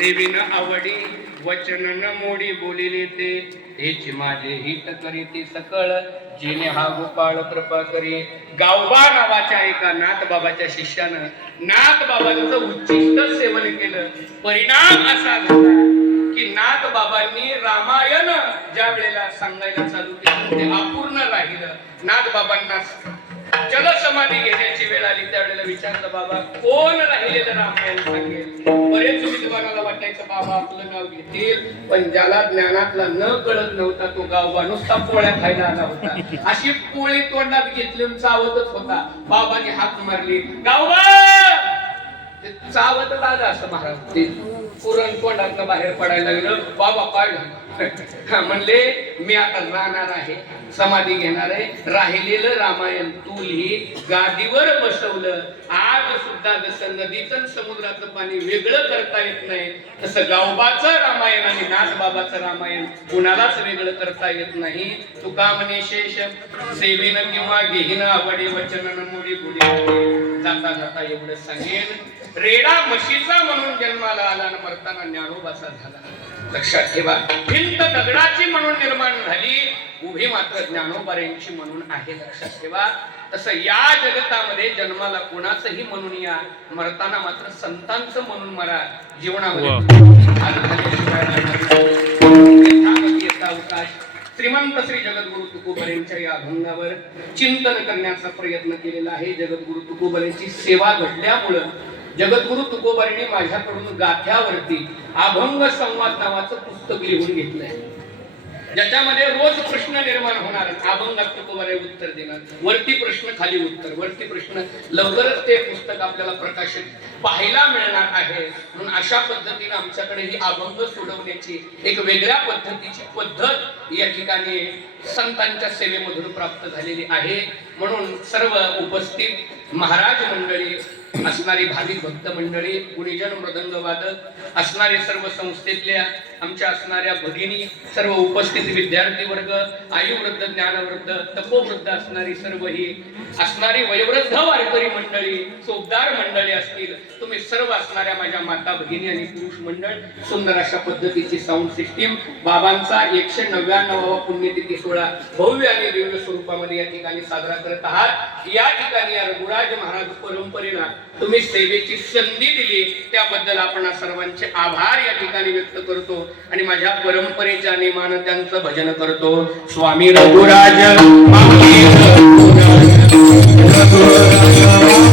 Seven आवडी वचन न मोडी बोलिले ते हेच माझे हित करीती सकळ जिने हा गोपाळ कृपा करी. गावबा नावाच्या एका नाथबाबाच्या शिष्यानं नाथबाबांचं उच्चिष्ट सेवन केलं. परिणाम असा झाला की नाथबाबांनी रामायण ज्या वेळेला सांगायला चालू केलं ते अपूर्ण राहिलं. नाथबाबांना जल समाधी घेण्याची वेळ आली त्यावेळेला विचारलं, बाबा कोण राहिलेलं रामायण सांगेल? बरेच विद्वानाला वाटायचं बाबा आपलं नाव घेतील, पण ज्याला ज्ञानातला न कळत नव्हता तो गावबा नुसता पोळ्या खायला आला होता. अशी पोळी तोंडात घेतली चावतच होता. बाबाने हाक मारली, गावबा! चावत आलं असं महाराज ते पुरण तोंडातनं बाहेर पडायला लागलं. बाबा काय झालं? म्हणले मी आता जाणार आहे, समाधी घेणार आहे, राहिलेलं रामायण तू लिही. गादीवर बसवलं. आज सुद्धा जसं नदीचं समुद्राचं पाणी वेगळं करता येत नाही तसं गावबाचं रामायण आणि नाथबाबाचं रामायण कुणालाच वेगळं करता येत नाही. तुका म्हणे शेष सेवेनं किंवा घेहीन आवडे वचन मोडी बुडी. जाता जाता एवढं सांगेन, रेडा म्हशीचा म्हणून जन्माला आला आणि मरताना ज्ञानोबाचा झाला. लक्षात ठेवा, भिंत दगडाची म्हणून निर्माण झाली, उभी मात्र ज्ञानोबाऱ्यांची म्हणून आहे. लक्षात ठेवा, तसं या जगतामध्ये जन्माला कोणाचंही म्हणून या, मरताना मात्र संतांचं म्हणून मरा. जीवनामध्ये अवकाश श्रीमंत श्री जगद्गुरु तुकोबरेंच्या या अभंगावर चिंतन करण्याचा प्रयत्न केलेला आहे. जगद्गुरु तुकोबरेंची सेवा घडल्यामुळं जगद्गुरु तुकोबरेंनी माझ्याकडून गाथ्यावरती अभंग संवाद नावाचं पुस्तक लिहून घेतलंय, ज्याच्यामध्ये रोज प्रश्न निर्माण होणार. अभंगात तुकोबारे उत्तर देणार, वरती प्रश्न खाली उत्तर, वरती प्रश्न. लवकरच ते पुस्तक आपल्याला प्रकाशित पाहायला मिळणार आहे. म्हणून अशा पद्धतीने आमच्याकडे ही अभंग सोडवण्याची एक वेगळ्या पद्धतीची पद्धत या ठिकाणी संतांच्या सेवेमधून प्राप्त झालेली आहे. म्हणून सर्व उपस्थित महाराज मंडळी, असणारी भाविक भक्त मंडळी, गुणीजन मृदंग वादक असणारे सर्व संस्थेतल्या आमच्या असणाऱ्या भगिनी, सर्व उपस्थित विद्यार्थी वर्ग, आयुवृद्ध, ज्ञानवृद्ध, तपोवृद्ध असणारी सर्व ही असणारी वयोवृद्ध वारकरी मंडळी, चोपदार मंडळी असतील, तुम्ही सर्व असणाऱ्या माझ्या माता भगिनी आणि पुरुष मंडळ, सुंदर अशा पद्धतीची साऊंड सिस्टीम, बाबांचा 199वा पुण्यतिथी सोहळा भव्य आणि दिव्य स्वरूपामध्ये या ठिकाणी साजरा करत आहात. या ठिकाणी या रघुराज महाराज परंपरेला तुम्ही सेवेची संधी दिली त्याबद्दल आपण सर्वांचे आभार या ठिकाणी व्यक्त करतो आणि माझ्या परंपरेच्या नियमानं त्यांचं भजन करतो. स्वामी रघुराज